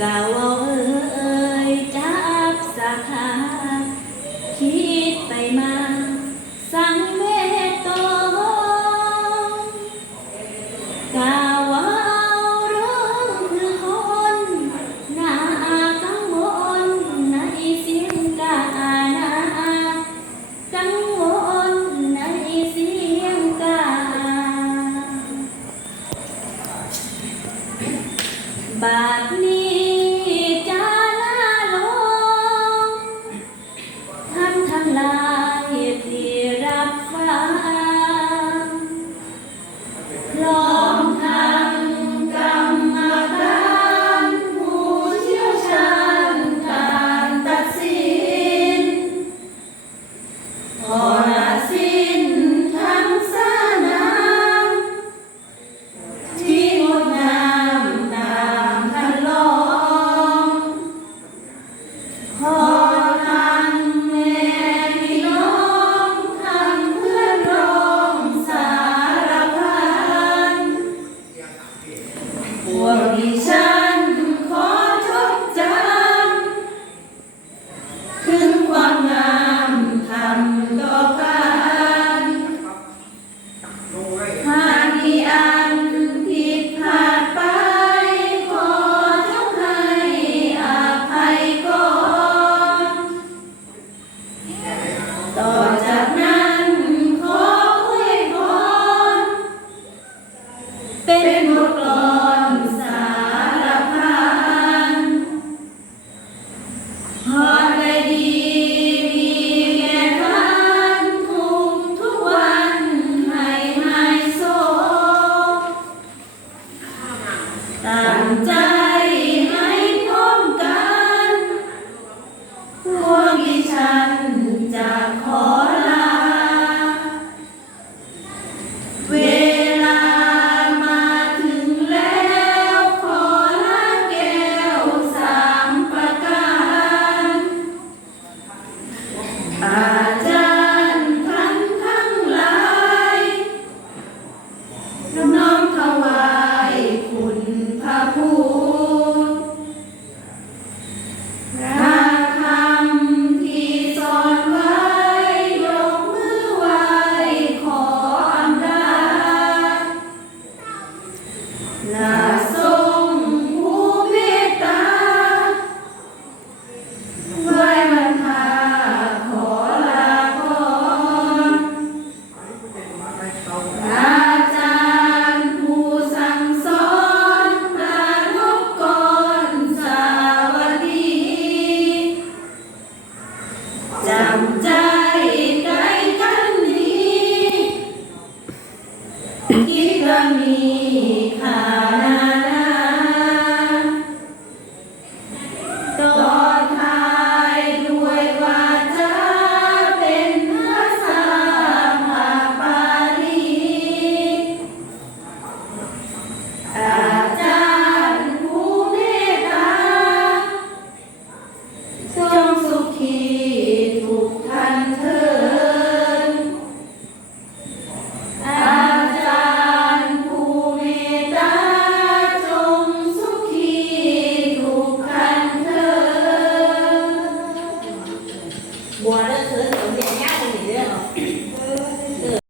กาว่าเอ่ยจากสาขาคิดไปมา ตามใจ